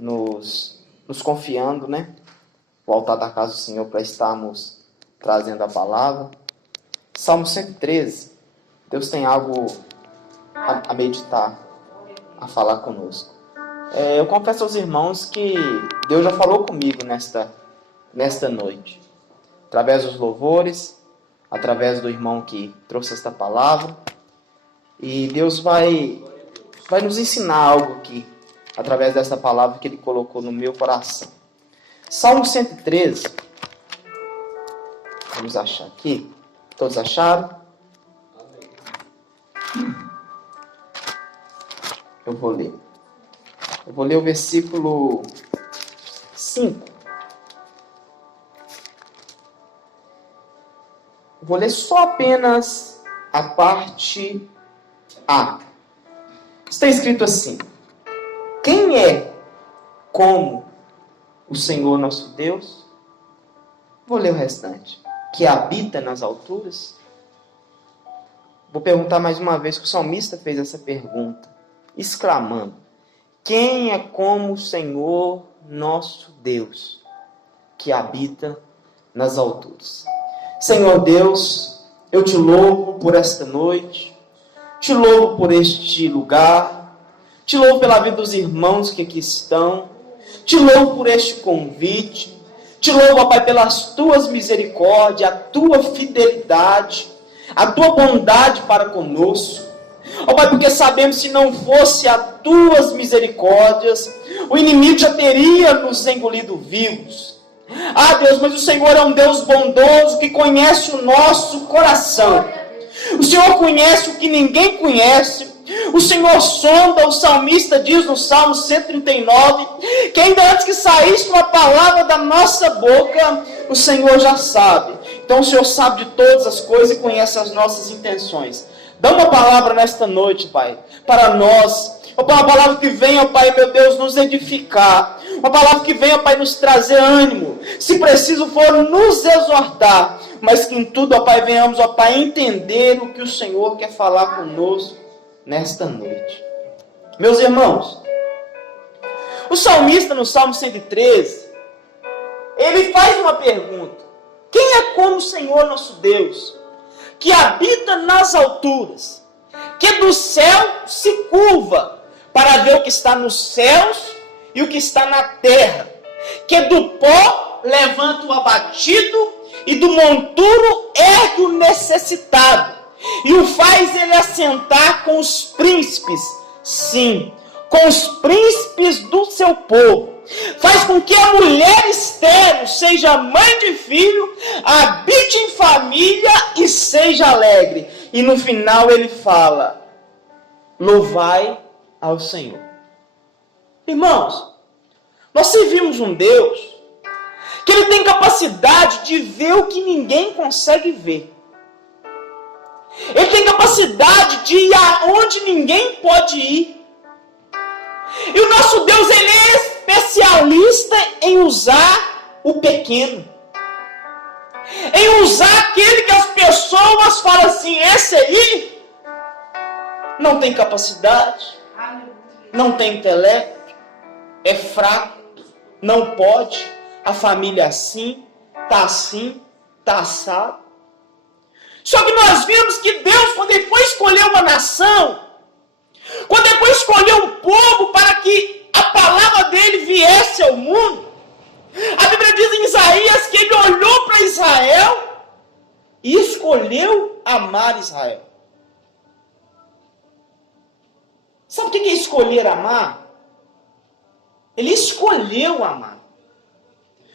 nos confiando, né? O altar da casa do Senhor para estarmos trazendo a palavra. Salmo 113. Deus tem algo a meditar, a falar conosco. Eu confesso aos irmãos que Deus já falou comigo nesta noite. Através dos louvores, através do irmão que trouxe esta palavra. E Deus vai nos ensinar algo aqui, através dessa palavra que Ele colocou no meu coração. Salmo 113. Vamos achar aqui. Todos acharam? Eu vou ler. Eu vou ler o versículo 5. Eu vou ler só apenas a parte A. Está escrito assim: quem é como o Senhor nosso Deus? Vou ler o restante. Que habita nas alturas? Vou perguntar mais uma vez, que o salmista fez essa pergunta, exclamando: quem é como o Senhor nosso Deus, que habita nas alturas? Senhor Deus, eu te louvo por esta noite, te louvo por este lugar, te louvo pela vida dos irmãos que aqui estão, te louvo por este convite, te louvo, ó Pai, pelas tuas misericórdias, a tua fidelidade, a tua bondade para conosco. Ó Pai, porque sabemos que se não fosse as tuas misericórdias, o inimigo já teria nos engolido vivos. Ah, Deus, mas o Senhor é um Deus bondoso que conhece o nosso coração. O Senhor conhece o que ninguém conhece. O Senhor sonda, o salmista diz no Salmo 139, que ainda antes que saísse uma palavra da nossa boca, o Senhor já sabe. Então o Senhor sabe de todas as coisas e conhece as nossas intenções. Dá uma palavra nesta noite, Pai, para nós. Uma palavra que venha, Pai, meu Deus, nos edificar. Uma palavra que venha, Pai, nos trazer ânimo. Se preciso for, nos exortar. Mas que em tudo, ó Pai, venhamos, ó Pai, entender o que o Senhor quer falar conosco nesta noite. Meus irmãos, o salmista no Salmo 113, ele faz uma pergunta: quem é como o Senhor nosso Deus, que habita nas alturas, que do céu se curva para ver o que está nos céus e o que está na terra, que do pó levanta o abatido e do monturo ergue o necessitado, e o faz ele assentar com os príncipes, sim, com os príncipes do seu povo. Faz com que a mulher estéril seja mãe de filho, habite em família e seja alegre. E no final ele fala: louvai ao Senhor. Irmãos, nós servimos um Deus que Ele tem capacidade de ver o que ninguém consegue ver. Ele tem capacidade de ir aonde ninguém pode ir. E o nosso Deus, Ele é especialista em usar o pequeno. Em usar aquele que as pessoas falam assim: esse aí não tem capacidade, não tem intelecto, é fraco, não pode, a família é assim, tá assado. Só que nós vimos que Deus, quando Ele foi escolher uma nação, quando Ele foi escolher um povo para que a palavra dele viesse ao mundo, a Bíblia diz em Isaías que Ele olhou para Israel e escolheu amar Israel. Sabe o que é escolher amar? Ele escolheu amar.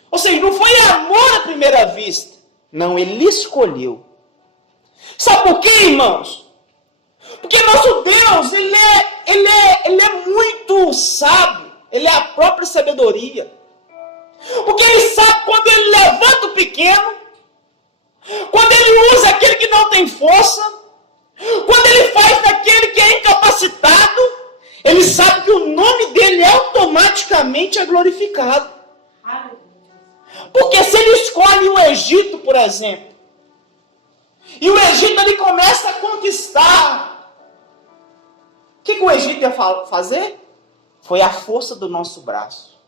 Ou seja, não foi amor à primeira vista. Não, Ele escolheu. Sabe por quê, irmãos? Porque nosso Deus, Ele é muito sábio. Ele é a própria sabedoria. Porque Ele sabe quando Ele levanta o pequeno, quando Ele usa aquele que não tem força, quando Ele faz daquele que é incapacitado, Ele sabe que o nome dEle automaticamente é glorificado. Porque se Ele escolhe o Egito, por exemplo, e o Egito Ele começa a conquistar, o que o Egito ia fazer? Foi a força do nosso braço.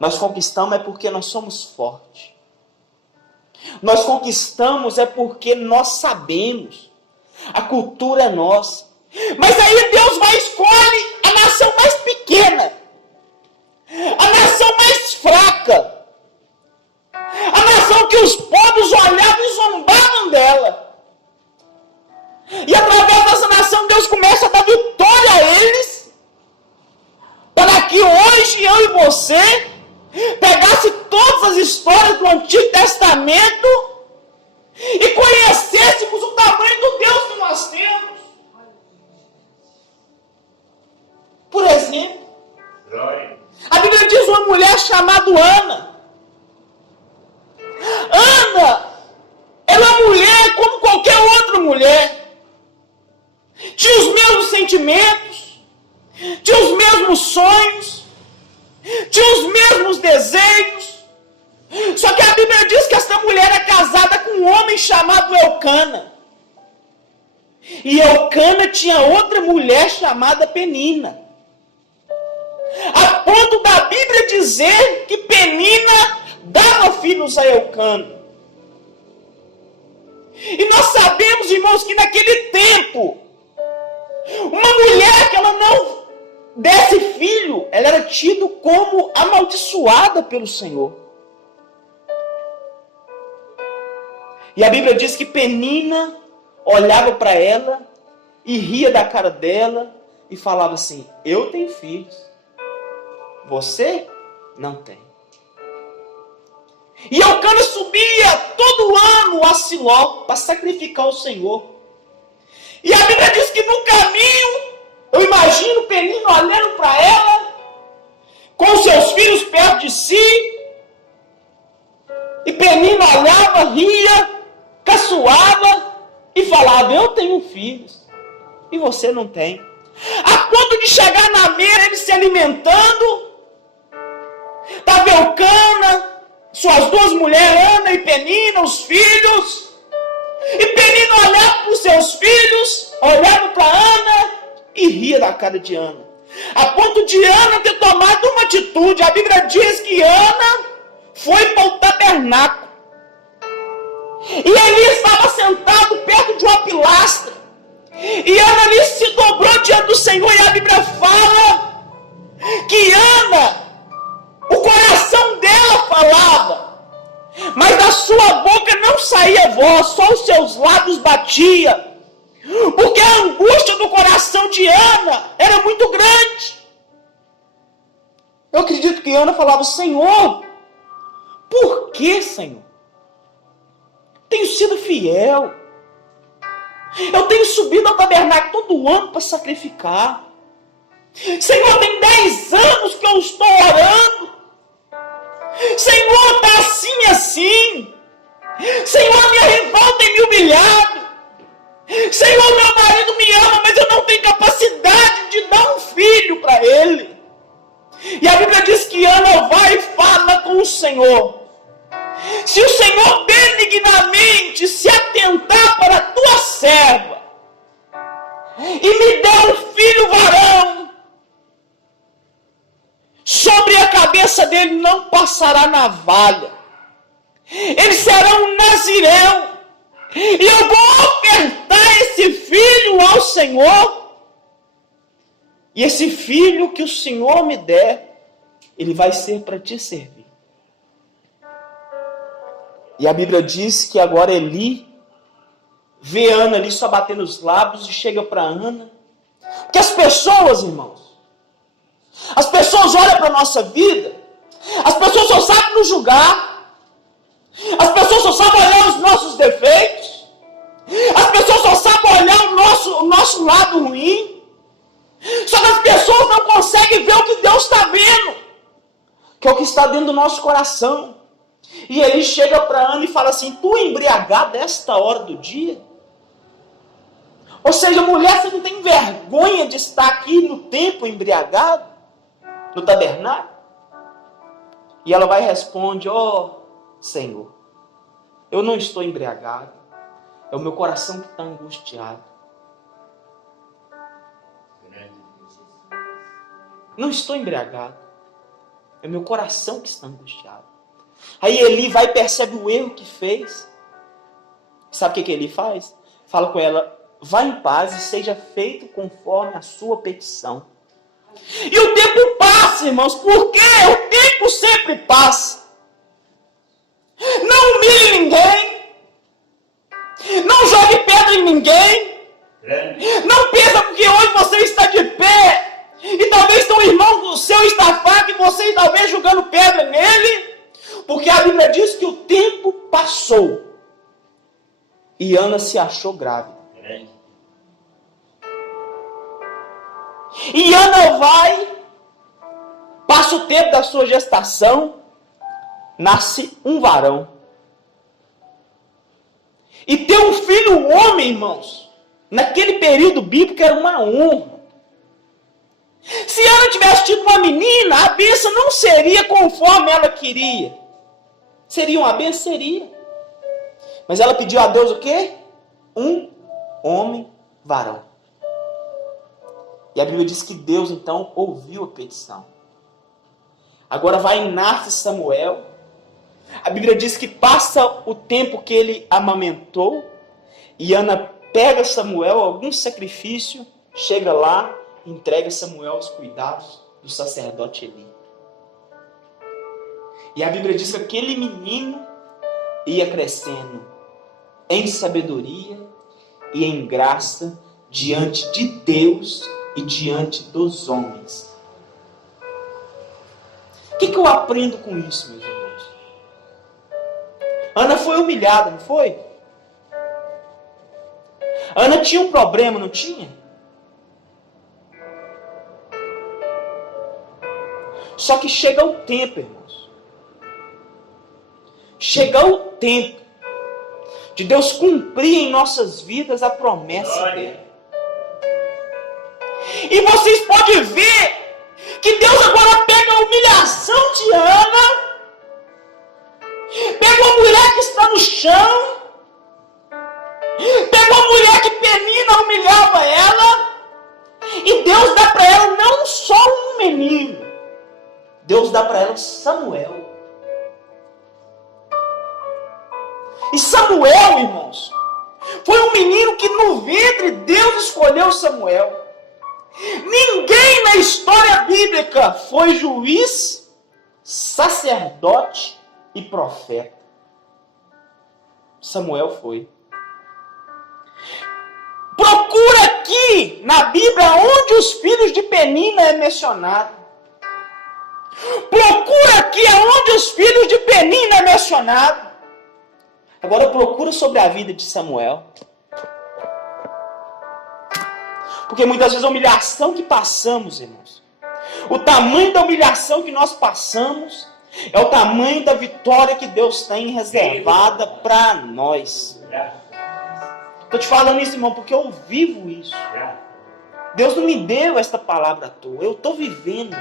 Nós conquistamos é porque nós somos fortes. Nós conquistamos é porque nós sabemos. A cultura é nossa. Mas aí Deus vai escolher a nação mais pequena, a nação mais fraca, a nação que os povos olhavam e zombavam dela. E através dessa nação Deus começa a dar vitória a eles, para que hoje eu e você pegasse todas as histórias do Antigo Testamento e conhecêssemos o tamanho do Deus que nós temos. Por exemplo, a Bíblia diz uma mulher chamada Ana. Ana era uma mulher como qualquer outra mulher. Tinha os mesmos sentimentos, tinha os mesmos sonhos, tinha os mesmos desejos. Só que a Bíblia diz que essa mulher era casada com um homem chamado Elcana. E Elcana tinha outra mulher chamada Penina. A ponto da Bíblia dizer que Penina dava filhos a Elcana. E nós sabemos, irmãos, que naquele tempo, uma mulher que ela não desse filho, ela era tida como amaldiçoada pelo Senhor. E a Bíblia diz que Penina olhava para ela e ria da cara dela e falava assim: eu tenho filhos, você não tem. E Elcana subia todo ano a Siló para sacrificar o Senhor. E a Bíblia diz que no caminho, eu imagino Penina olhando para ela, com seus filhos perto de si, e Penina olhava, ria, caçoava e falava: eu tenho filhos e você não tem. A ponto de chegar na mesa, eles se alimentando, estava Elcana, suas duas mulheres, Ana e Penina, os filhos, e Penina olhava para os seus filhos, olhava para Ana e ria da cara de Ana. A ponto de Ana ter tomado uma atitude. A Bíblia diz que Ana foi para o tabernáculo. E Eli estava sentado perto de uma pilastra. E Ana ali se dobrou diante do Senhor. E a Bíblia fala que Ana, o coração dela falava, mas da sua boca não saía voz, só os seus lábios batiam. Porque a angústia do coração de Ana era muito grande. Eu acredito que Ana falava: Senhor, por que, Senhor? Tenho sido fiel. Eu tenho subido ao tabernáculo todo ano para sacrificar. Senhor, tem 10 anos que eu estou orando. Senhor, está assim, assim. Senhor, minha rival tem me humilhado. Senhor, meu marido me ama, mas eu não tenho capacidade de dar um filho para ele. E a Bíblia diz que Ana vai e fala com o Senhor: se o Senhor benignamente se atentar para a tua serva e me der um filho varão, sobre a cabeça dele não passará navalha, ele será um nazireu, e eu vou ofertar esse filho ao Senhor, e esse filho que o Senhor me der, ele vai ser para te servir. E a Bíblia diz que agora Eli vê Ana ali só batendo os lábios e chega para Ana. Porque as pessoas, irmãos, as pessoas olham para a nossa vida, as pessoas só sabem nos julgar, as pessoas só sabem olhar os nossos defeitos, as pessoas só sabem olhar o nosso lado ruim. Só que as pessoas não conseguem ver o que Deus está vendo, que é o que está dentro do nosso coração. E ele chega para Ana e fala assim: tu embriagada esta hora do dia? Ou seja, mulher, você não tem vergonha de estar aqui no templo embriagado? No tabernáculo? E ela vai e responde: ó Senhor, eu não estou embriagado, é o meu coração que está angustiado. Não estou embriagado. É o meu coração que está angustiado. Aí Eli vai e percebe o erro que fez. Sabe o que Eli faz? Fala com ela, vá em paz e seja feito conforme a sua petição. E o tempo passa, irmãos. Por quê? O tempo sempre passa. Não humilhe ninguém. Não jogue pedra em ninguém. Não pensa porque hoje você está de pé e talvez tem um irmão seu está fraco e você talvez jogando pedra nele. Porque a Bíblia diz que o tempo passou e Ana se achou grávida. E Ana passa o tempo da sua gestação, nasce um varão. E ter um filho homem, irmãos, naquele período bíblico era uma honra. Se Ana tivesse tido uma menina, a bênção não seria conforme ela queria. Seria uma bênção? Seria. Mas ela pediu a Deus o quê? Um homem varão. E a Bíblia diz que Deus então ouviu a petição. Agora vai e nasce Samuel. A Bíblia diz que passa o tempo que ele amamentou. E Ana pega Samuel, algum sacrifício, chega lá, entrega Samuel aos cuidados do sacerdote Eli. E a Bíblia diz que aquele menino ia crescendo em sabedoria e em graça diante de Deus e diante dos homens. O que eu aprendo com isso, meus irmãos? Ana foi humilhada, não foi? Ana tinha um problema, não tinha? Só que chega o tempo, irmãos. Chega o tempo de Deus cumprir em nossas vidas a promessa dele. E vocês podem ver que Deus agora pega a humilhação de Ana, pega uma mulher que está no chão, pega uma mulher que Penina humilhava ela, e Deus dá para ela não só um menino, Deus dá para ela Samuel. E Samuel, irmãos, foi um menino que no ventre Deus escolheu Samuel. Ninguém na história bíblica foi juiz, sacerdote e profeta. Samuel foi. Procura aqui na Bíblia onde os filhos de Penina é mencionado. Procura aqui aonde os filhos de Penina é mencionado. Agora procura sobre a vida de Samuel. Porque muitas vezes a humilhação que passamos, irmãos, o tamanho da humilhação que nós passamos, é o tamanho da vitória que Deus tem reservada para nós. Estou te falando isso, irmão, porque eu vivo isso. Deus não me deu esta palavra à toa, eu estou vivendo.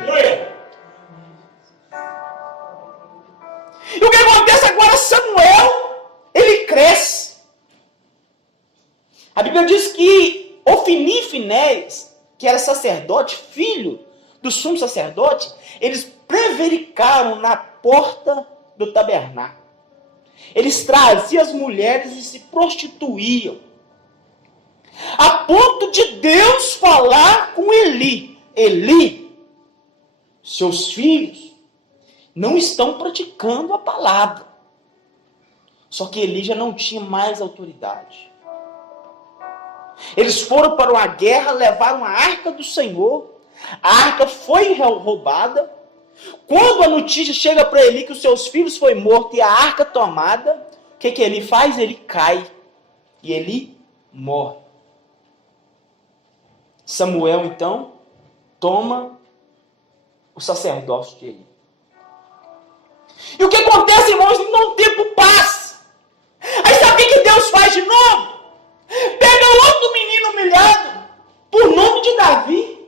E o que acontece agora? Samuel, ele cresce. A Bíblia diz que Ofni e Finéias, que era sacerdote, filho do sumo sacerdote, eles prevaricaram na porta do tabernáculo. Eles traziam as mulheres e se prostituíam. A ponto de Deus falar com Eli. Eli, seus filhos não estão praticando a palavra. Só que Eli já não tinha mais autoridade. Eles foram para uma guerra, levaram a arca do Senhor. A arca foi roubada. Quando a notícia chega para Eli que os seus filhos foram mortos e a arca tomada, o que Eli faz? Ele cai. E Eli morre. Samuel, então, toma o sacerdócio de Eli. E o que acontece, irmãos? Então o tempo passa. Aí sabe o que Deus faz de novo? Pega outro menino humilhado, por nome de Davi.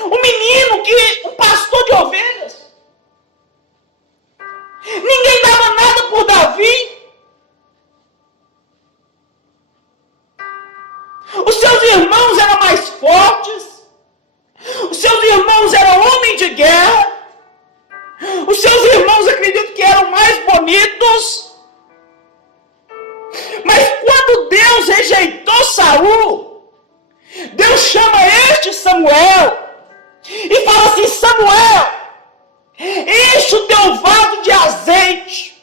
Um menino um pastor de ovelhas. Ninguém dava nada por Davi. Os seus irmãos eram mais fortes. Os seus irmãos eram homens de guerra. Os seus irmãos acreditam que eram mais bonitos. Mas quando Deus rejeitou Saul, Deus chama este Samuel e fala assim: Samuel, enche o teu vaso de azeite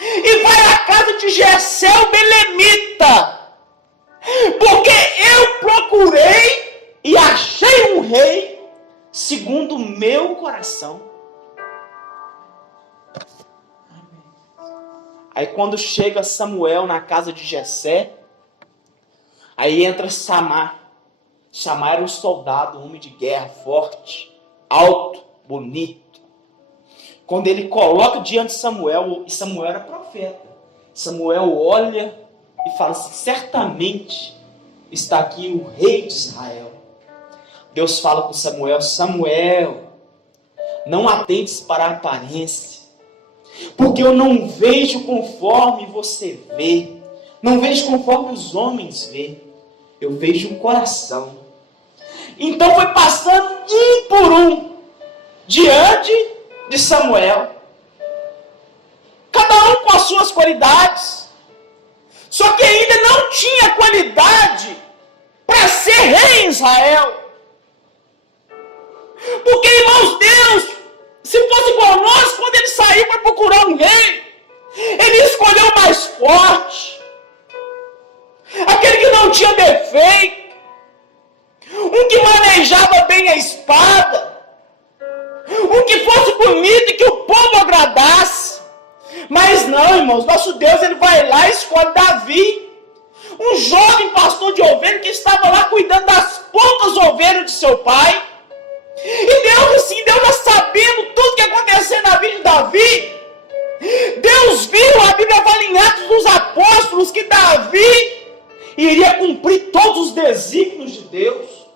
e vai à casa de Jessé o belemita, porque eu procurei e achei um rei segundo o meu coração. Aí quando chega Samuel na casa de Jessé, aí entra Samar. Samar era um soldado, um homem de guerra, forte, alto, bonito. Quando ele coloca diante de Samuel, e Samuel era profeta, Samuel olha e fala assim: certamente está aqui o rei de Israel. Deus fala com Samuel: Samuel, não atentes para a aparência, porque eu não vejo conforme você vê, não vejo conforme os homens vê, eu vejo um coração. Então foi passando um por um diante de Samuel, cada um com as suas qualidades, só que ainda não tinha qualidade para ser rei em Israel. Porque, irmãos, Deus, se fosse igual nós, quando ele saiu para procurar um rei, ele escolheu o mais forte, aquele que não tinha defeito, um que manejava bem a espada, um que fosse bonito e que o povo agradasse. Mas não, irmãos, nosso Deus, ele vai lá e escolhe Davi, um jovem pastor de ovelhas que estava lá cuidando das poucas ovelhas de seu pai. E Deus, assim, Deus já sabendo tudo que ia acontecer na vida de Davi, Deus viu, a Bíblia fala em Atos dos Apóstolos, que Davi iria cumprir todos os desígnios de Deus.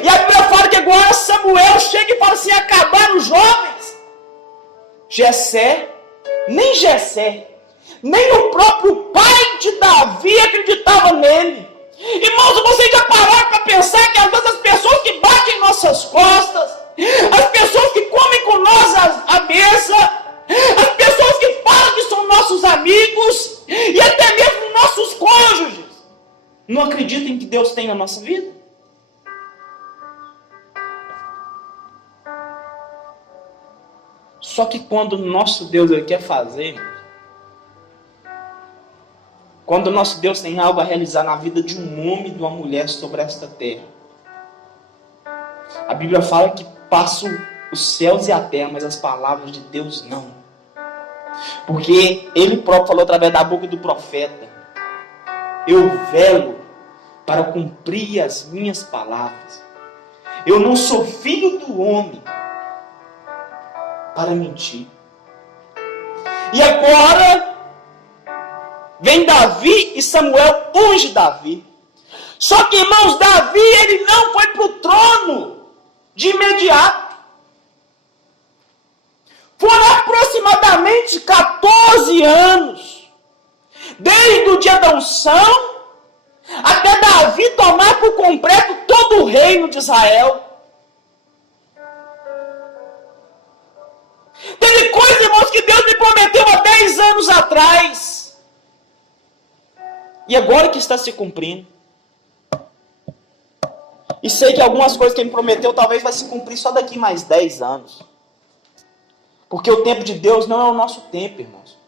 E a Bíblia fala que agora Samuel chega e fala assim: acabaram os jovens. Jessé, nem o próprio pai de Davi acreditava nele. Irmãos, vocês já pararam para pensar que às vezes as pessoas que batem em nossas costas, as pessoas que comem com nós à mesa, as pessoas que falam que são nossos amigos, e até mesmo nossos cônjuges, não acreditam que Deus tem na nossa vida? Só que quando o nosso Deus ele quer fazer, quando o nosso Deus tem algo a realizar na vida de um homem e de uma mulher sobre esta terra, a Bíblia fala que passam os céus e a terra, mas as palavras de Deus não. Porque Ele próprio falou através da boca do profeta: eu velo para cumprir as minhas palavras. Eu não sou filho do homem para mentir. E agora vem Davi e Samuel unge Davi. Só que, irmãos, Davi ele não foi para o trono de imediato. Foram aproximadamente 14 anos, desde o dia da unção até Davi tomar por completo todo o reino de Israel. Teve coisa, irmãos, que Deus me prometeu há 10 anos atrás, e agora que está se cumprindo. E sei que algumas coisas que Ele me prometeu talvez vai se cumprir só daqui mais 10 anos. Porque o tempo de Deus não é o nosso tempo, irmãos.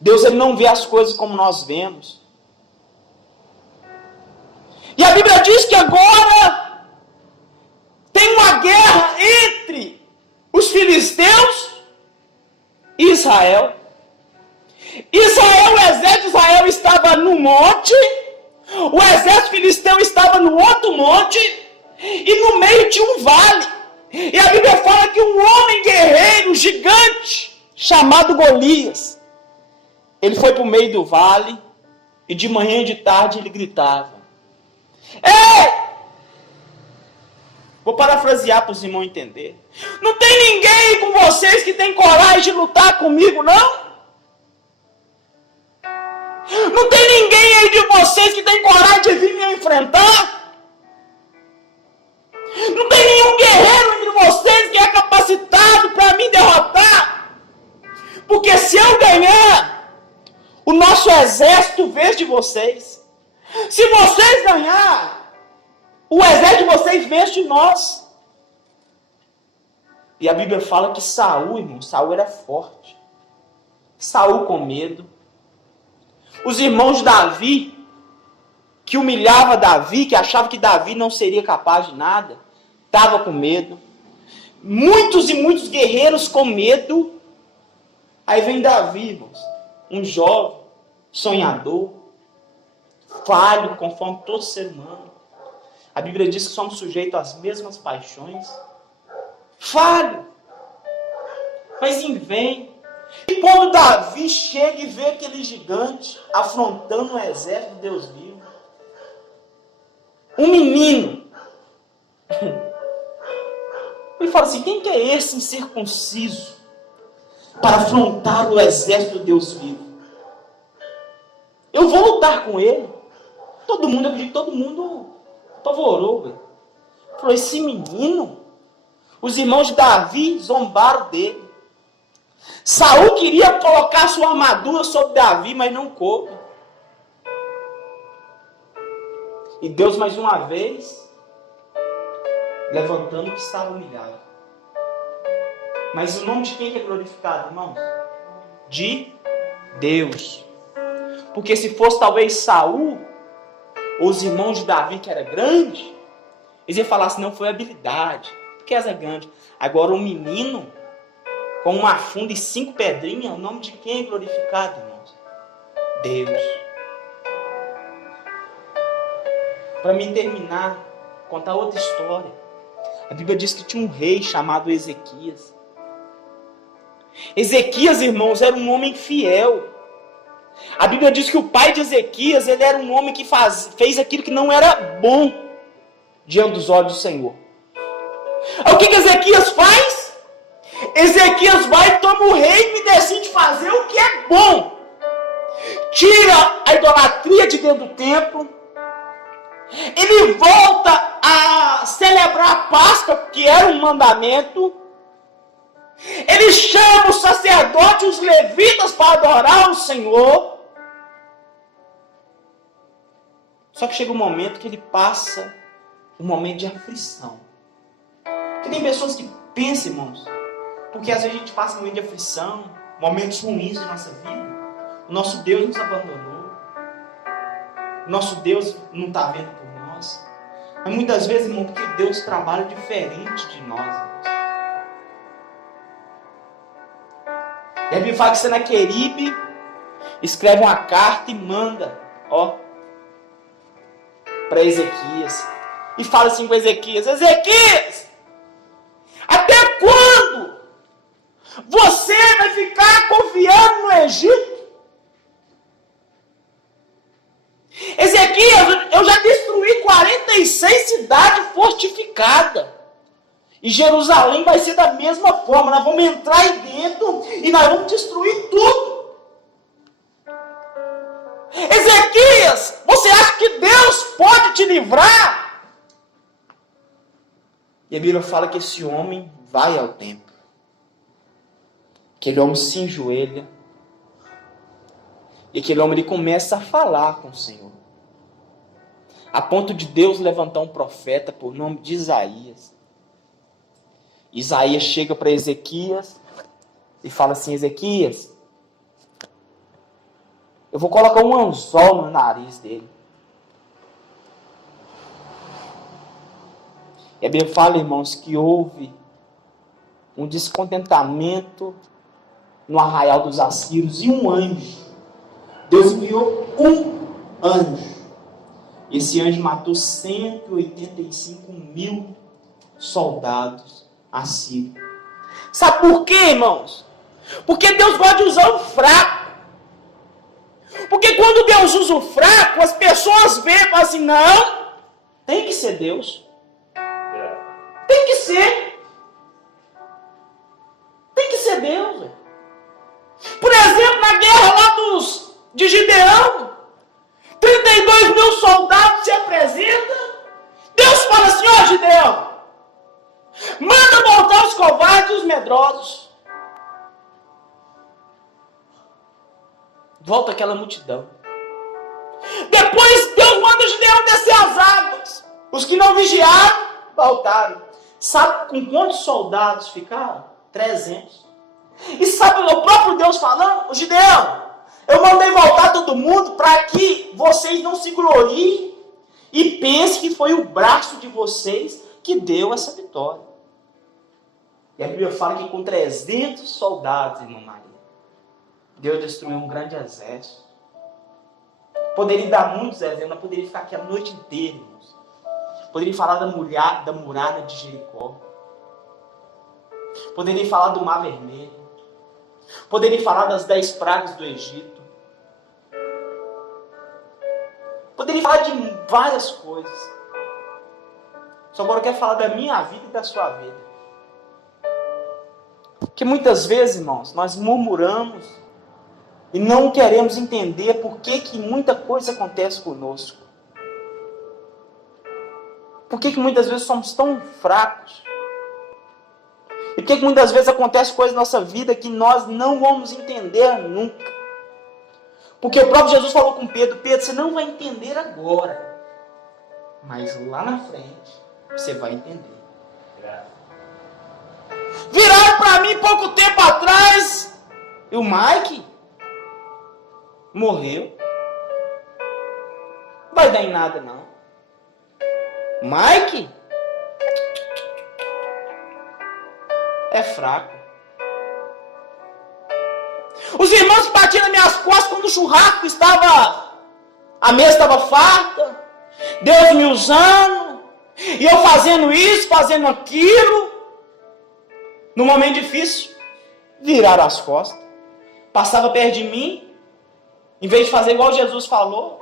Deus ele não vê as coisas como nós vemos. E a Bíblia diz que agora tem uma guerra entre os filisteus e Israel. Israel, o exército de Israel estava no monte, o exército filisteu estava no outro monte, e no meio tinha um vale. E a Bíblia fala que um homem guerreiro, gigante, chamado Golias, ele foi para o meio do vale, e de manhã e de tarde ele gritava: ei! Vou parafrasear para os irmãos entenderem. Não tem ninguém com vocês que tem coragem de lutar comigo, não? Não tem ninguém aí de vocês que tem coragem de vir me enfrentar? Não tem nenhum guerreiro entre vocês que é capaz vence de vocês. Se vocês ganhar, o exército de vocês vence de nós. E a Bíblia fala que Saul, irmão, Saul era forte. Saul com medo. Os irmãos de Davi, que humilhava Davi, que achava que Davi não seria capaz de nada, estava com medo. Muitos e muitos guerreiros com medo. Aí vem Davi, irmãos, um jovem, sonhador, falho, conforme todo ser humano. A Bíblia diz que somos sujeitos às mesmas paixões. Falho, mas vem. E quando Davi chega e vê aquele gigante afrontando o exército de Deus vivo, um menino, ele fala assim: quem que é esse incircunciso para afrontar o exército de Deus vivo? Eu vou lutar com ele. Todo mundo, eu acredito que todo mundo apavorou, velho. Falou: esse menino. Os irmãos de Davi zombaram dele. Saul queria colocar sua armadura sobre Davi, mas não coube. E Deus mais uma vez levantando o que estava humilhado. Mas o nome de quem é glorificado, irmãos? De Deus. Porque se fosse talvez Saul, ou os irmãos de Davi, que era grande, eles iam falar assim: não, foi habilidade, porque essa é grande. Agora um menino com uma funda e 5 pedrinhas, o nome de quem é glorificado, irmãos? Deus. Para mim terminar, contar outra história. A Bíblia diz que tinha um rei chamado Ezequias. Ezequias, irmãos, era um homem fiel. A Bíblia diz que o pai de Ezequias, ele era um homem que fez aquilo que não era bom diante dos olhos do Senhor. O que Ezequias faz? Ezequias vai, toma o reino e decide fazer o que é bom. Tira a idolatria de dentro do templo. Ele volta a celebrar a Páscoa, que era um mandamento. Ele chama os sacerdotes e os levitas para adorar o Senhor. Só que chega um momento que ele passa um momento de aflição. Porque tem pessoas que pensam, irmãos, porque às vezes a gente passa um momento de aflição, momentos ruins de nossa vida. O nosso Deus nos abandonou. O nosso Deus não está vendo por nós. Mas muitas vezes, irmão, porque Deus trabalha diferente de nós, irmãos. E a Bíblia fala que Senaqueribe escreve uma carta e manda, para Ezequias. E fala assim com Ezequias: Ezequias, até quando você vai ficar confiando no Egito? Ezequias, eu já destruí 46 cidades fortificadas. E Jerusalém vai ser da mesma forma. Nós vamos entrar aí dentro e nós vamos destruir tudo. Ezequias, você acha que Deus pode te livrar? E a Bíblia fala que esse homem vai ao templo. Aquele homem se enjoelha. E aquele homem ele começa a falar com o Senhor. A ponto de Deus levantar um profeta por nome de Isaías. Isaías chega para Ezequias e fala assim: Ezequias, eu vou colocar um anzol no nariz dele. E a Bíblia fala, irmãos, que houve um descontentamento no arraial dos assírios e um anjo. Deus enviou um anjo. Esse anjo matou 185.000 soldados assírios. Sabe por quê, irmãos? Porque Deus gosta de usar o fraco. Porque quando Deus usa o fraco, as pessoas veem e falam assim: não, tem que ser Deus. Tem que ser. Tem que ser Deus. Véio. Por exemplo, na guerra lá de Gideão, 32.000 soldados se apresentam. Deus fala assim: ó, Gideão, manda voltar os covardes e os medrosos. Volta aquela multidão. Depois Deus manda Gideão descer as águas. Os que não vigiaram, voltaram. Sabe com quantos soldados ficaram? 300. E sabe o próprio Deus falando? Gideão, eu mandei voltar todo mundo para que vocês não se gloriem e pensem que foi o braço de vocês que deu essa vitória. E a Bíblia fala que com 300 soldados, irmã Maria, Deus destruiu um grande exército. Poderia dar muitos exemplos, mas poderia ficar aqui a noite inteira, irmãos. Poderia falar da muralha de Jericó. Poderia falar do Mar Vermelho. Poderia falar das 10 pragas do Egito. Poderia falar de várias coisas. Só agora eu quero falar da minha vida e da sua vida. Porque muitas vezes, irmãos, nós murmuramos e não queremos entender por que muita coisa acontece conosco. Por que muitas vezes somos tão fracos? E por que muitas vezes acontece coisas na nossa vida que nós não vamos entender nunca? Porque o próprio Jesus falou com Pedro: Pedro, você não vai entender agora, mas lá na frente você vai entender. Viraram para mim pouco tempo atrás e o Mike morreu. Não vai dar em nada não. Mike é fraco. Os irmãos que batiam nas minhas costas quando o churrasco estava, a mesa estava farta, Deus me usando, e eu fazendo isso, fazendo aquilo, no momento difícil, viraram as costas, passava perto de mim, em vez de fazer igual Jesus falou,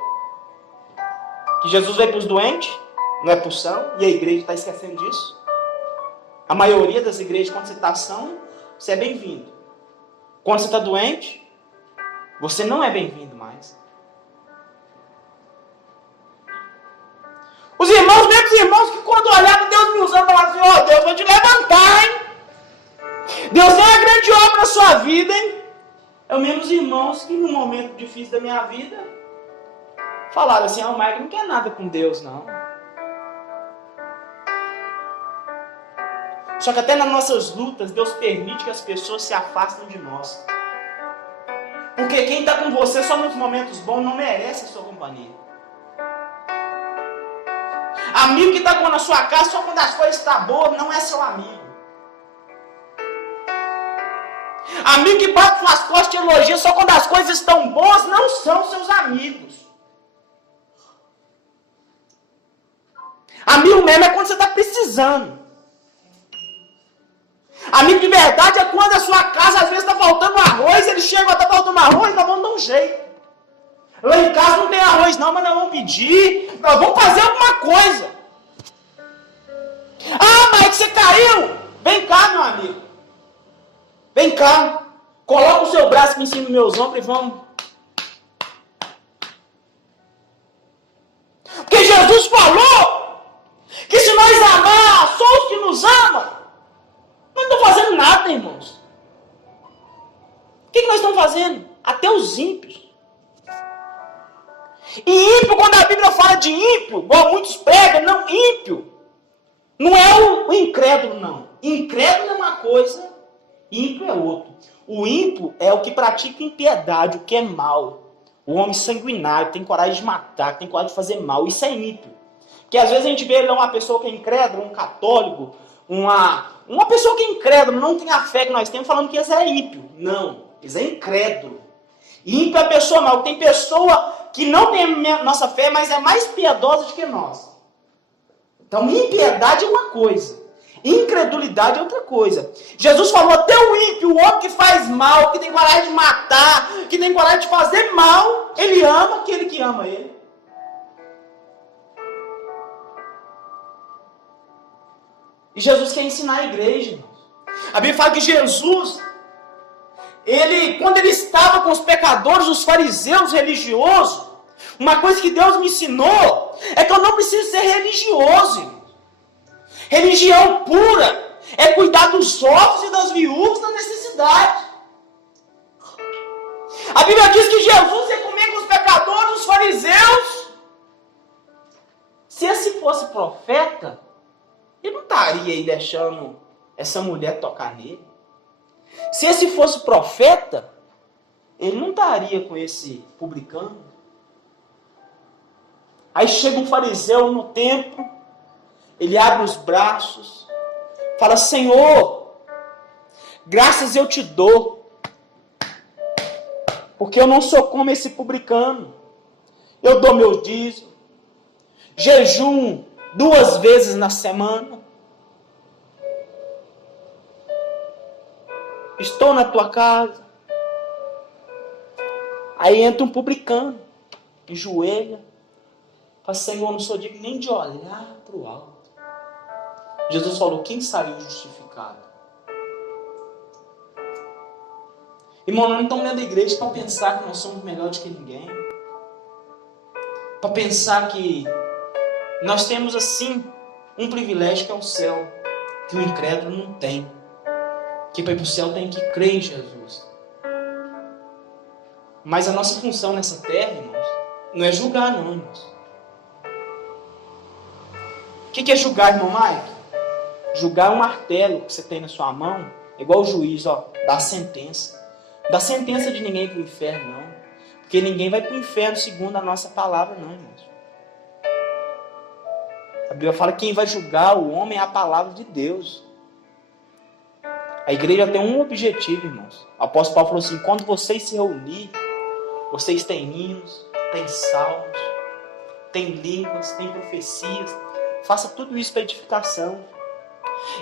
que Jesus veio para os doentes, não é para o são, e a igreja está esquecendo disso. A maioria das igrejas, quando você está são, você é bem-vindo. Quando você está doente, você não é bem-vindo mais. Os irmãos, mesmo os irmãos que quando olhavam Deus me usando, falavam assim: ó, Deus vai te levantar, hein? Deus tem uma grande obra na sua vida, hein? É os mesmos irmãos que no momento difícil da minha vida falaram assim: o Mike não quer nada com Deus, não. Só que até nas nossas lutas, Deus permite que as pessoas se afastem de nós. Porque quem está com você só nos momentos bons não merece a sua companhia. Amigo que está na sua casa só quando as coisas estão boas não é seu amigo. Amigo que bate suas costas e te elogia só quando as coisas estão boas não são seus amigos. Amigo mesmo é quando você está precisando. Amigo de verdade é quando a sua casa às vezes está faltando arroz, ele chega, está faltando arroz, nós vamos dar um jeito. Lá em casa não tem arroz não, mas nós vamos pedir, nós vamos fazer alguma coisa. Ah, Mike, você caiu? Vem cá, meu amigo. Vem cá. Coloca o seu braço aqui em cima dos meus ombros e vamos. Porque Jesus falou que se nós amar só os que nos amam, nós não estamos fazendo nada, irmãos. O que nós estamos fazendo? Até os ímpios. E ímpio, quando a Bíblia fala de ímpio, igual muitos pregam, não, ímpio não é o incrédulo, não. Incrédulo é uma coisa, ímpio é outro. O ímpio é o que pratica impiedade, o que é mal. O homem sanguinário, tem coragem de matar, tem coragem de fazer mal. Isso é ímpio. Porque às vezes a gente vê uma pessoa que é incrédula, um católico, uma pessoa que é incrédula, não tem a fé que nós temos, falando que eles é ímpio. Não, eles é incrédulo. Ímpio é a pessoa mal. Tem pessoa que não tem a nossa fé, mas é mais piedosa do que nós. Então, impiedade é uma coisa. Incredulidade é outra coisa. Jesus falou até o ímpio, o homem que faz mal, que tem coragem de matar, que tem coragem de fazer mal, ele ama aquele que ama ele. E Jesus quer ensinar a igreja, irmãos. A Bíblia fala que Jesus, quando ele estava com os pecadores, os fariseus religiosos, uma coisa que Deus me ensinou é que eu não preciso ser religioso, irmãos. Religião pura é cuidar dos órfãos e das viúvas na necessidade. A Bíblia diz que Jesus ia comer com os pecadores, os fariseus, Se esse fosse profeta, ele não estaria aí deixando essa mulher tocar nele. Se esse fosse profeta, ele não estaria com esse publicano. Aí chega um fariseu no templo, ele abre os braços, fala: Senhor, graças eu te dou, porque eu não sou como esse publicano. Eu dou meu dízimo, jejum 2 vezes na semana, estou na tua casa. Aí entra um publicano, enjoelha, fala: Senhor, não sou digno nem de olhar para o alto. Jesus falou: quem saiu justificado? Irmão, nós não estamos dentro da igreja para pensar que nós somos melhores do que ninguém, para pensar que nós temos assim um privilégio que é o céu, que o incrédulo não tem, que para ir para o céu tem que crer em Jesus. Mas a nossa função nessa terra, irmãos, não é julgar não, irmãos. O que é julgar, irmão Mike? Julgar é um martelo que você tem na sua mão, é igual o juiz, dá a sentença. Não dá sentença de ninguém para o inferno, não. Porque ninguém vai para o inferno segundo a nossa palavra, não, irmãos. A Bíblia fala que quem vai julgar o homem é a palavra de Deus. A igreja tem um objetivo, irmãos. O apóstolo Paulo falou assim: quando vocês se reunirem, vocês têm hinos, têm salmos, têm línguas, têm profecias. Faça tudo isso para edificação.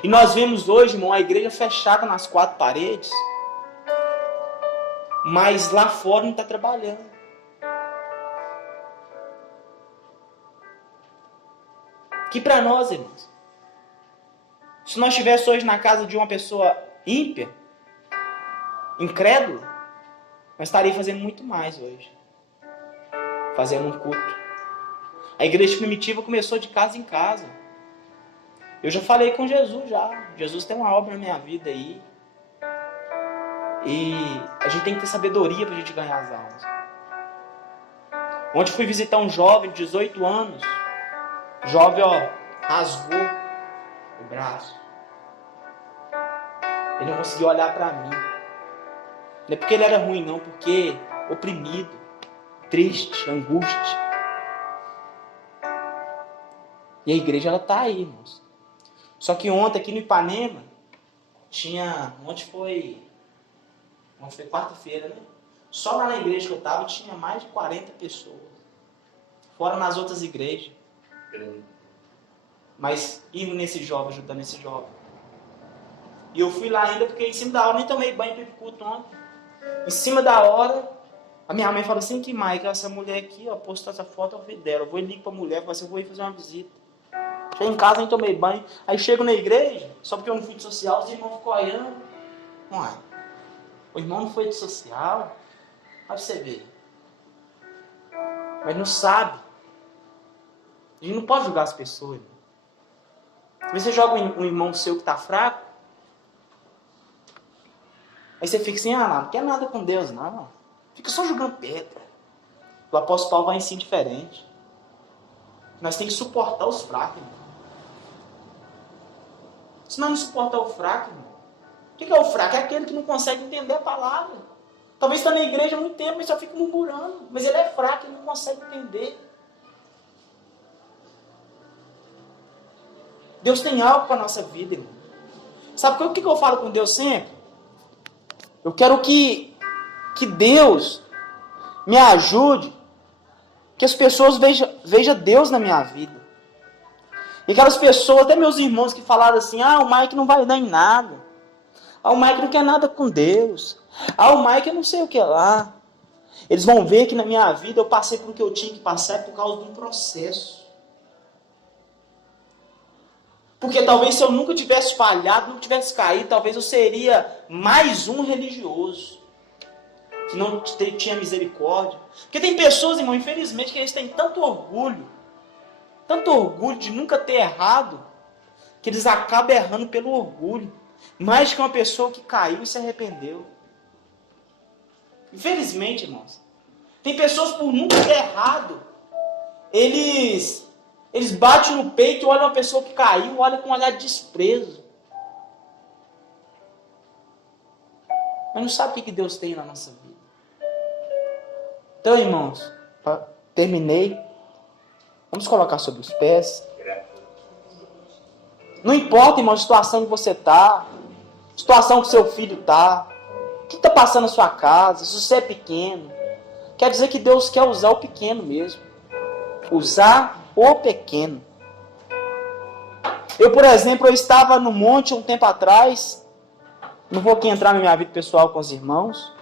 E nós vemos hoje, irmão, a igreja fechada nas 4 paredes, mas lá fora não está trabalhando. Que para nós, irmãos, se nós estivéssemos hoje na casa de uma pessoa ímpia, incrédula, nós estaríamos fazendo muito mais hoje. Fazendo um culto. A igreja primitiva começou de casa em casa. Eu já falei com Jesus já. Jesus tem uma obra na minha vida aí. E a gente tem que ter sabedoria para a gente ganhar as almas. Ontem fui visitar um jovem de 18 anos. O jovem, rasgou o braço. Ele não conseguiu olhar para mim. Não é porque ele era ruim, não. Porque oprimido, triste, angústia. E a igreja, ela está aí, irmãos. Só que ontem, aqui no Ipanema, ontem foi quarta-feira, né? Só lá na igreja que eu estava, tinha mais de 40 pessoas. Fora nas outras igrejas. Mas indo nesse jovem, ajudando esse jovem. E eu fui lá ainda porque em cima da hora, nem tomei banho para ir pro culto ontem. Em cima da hora, a minha mãe falou assim: que Mike, essa mulher aqui, postou essa foto, eu vi dela. Eu vou ligar pra mulher, eu vou ir fazer uma visita. Cheguei em casa, nem tomei banho. Aí chego na igreja, só porque eu não fui de social, os irmãos ficam olhando. Ué, o irmão não foi de social? Aí você vê. Mas não sabe. A gente não pode julgar as pessoas. Irmão. Talvez você joga um irmão seu que está fraco. Aí você fica assim: não quer nada com Deus, não. Fica só jogando pedra. O apóstolo Paulo vai ensinar diferente. Nós temos que suportar os fracos, irmão. Se nós não suportar o fraco, irmão. O que é o fraco? É aquele que não consegue entender a palavra. Talvez está na igreja há muito tempo, mas só fica murmurando. Mas ele é fraco, ele não consegue entender. Deus tem algo para a nossa vida, irmão. Sabe o que eu falo com Deus sempre? Eu quero que Deus me ajude, que as pessoas vejam Deus na minha vida. E aquelas pessoas, até meus irmãos que falaram assim: o Mike não vai dar em nada. O Mike não quer nada com Deus. O Mike eu não sei o que é lá. Eles vão ver que na minha vida eu passei por o que eu tinha que passar por causa de um processo. Porque talvez se eu nunca tivesse falhado, nunca tivesse caído, talvez eu seria mais um religioso. Que não tinha misericórdia. Porque tem pessoas, irmão, infelizmente, que eles têm tanto orgulho de nunca ter errado, que eles acabam errando pelo orgulho. Mais que uma pessoa que caiu e se arrependeu. Infelizmente, irmãos. Tem pessoas por nunca ter errado, eles Eles batem no peito e olham uma pessoa que caiu, olham com um olhar de desprezo. Mas não sabe o que Deus tem na nossa vida. Então, irmãos, terminei. Vamos colocar sobre os pés. Não importa, irmão, a situação que você está, a situação que seu filho está, o que está passando na sua casa, se você é pequeno. Quer dizer que Deus quer usar o pequeno mesmo. Usar o pequeno. Eu, por exemplo, eu estava no monte um tempo atrás. Não vou aqui entrar na minha vida pessoal com os irmãos.